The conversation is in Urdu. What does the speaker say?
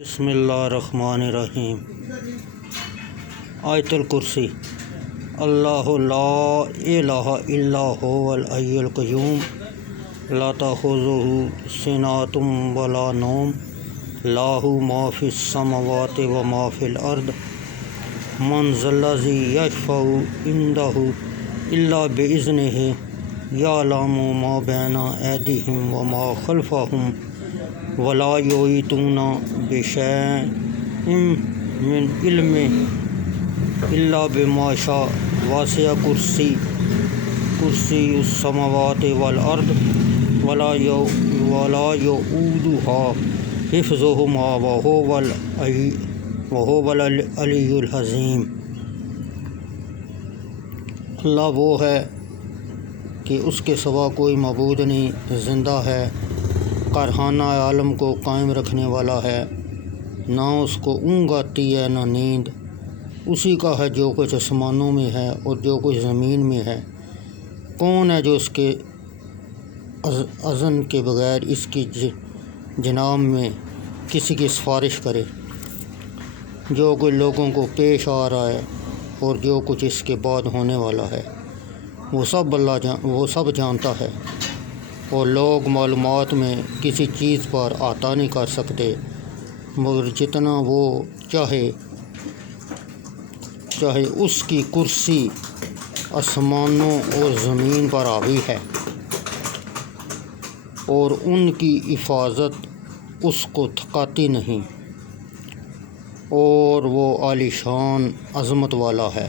بسم اللہ الرحمن الرحیم۔ آیت الکرسی۔ اللہ لا الہ الا هو الحی القیوم لا تأخذہ سنۃ ولا نوم لہ ما فی السماوات وما فی الارض من ذا الذی یشفع عندہ الا بإذنہ یعلم ما بین ایدیہم وما خلفہم ولا یحیطون بشیء من علمہ الا بما شاء وسع کرسی السماوات والارض ولا یؤودہ حفظہما وہو العلی العظیم۔ اللہ وہ ہے کہ اس کے سوا کوئی معبود نہیں، زندہ ہے، قہرخانہ عالم کو قائم رکھنے والا ہے، نہ اس کو اونگ آتی ہے نہ نیند۔ اسی کا ہے جو کچھ آسمانوں میں ہے اور جو کچھ زمین میں ہے۔ کون ہے جو اس کے اذن کے بغیر اس کی جناب میں کسی کی سفارش کرے؟ جو کچھ لوگوں کو پیش آ رہا ہے اور جو کچھ اس کے بعد ہونے والا ہے وہ سب جانتا ہے، اور لوگ معلومات میں کسی چیز پر احاطہ نہیں کر سکتے مگر جتنا وہ چاہے اس کی کرسی آسمانوں اور زمین پر حاوی ہے، اور ان کی حفاظت اس کو تھکاتی نہیں، اور وہ عالی شان عظمت والا ہے۔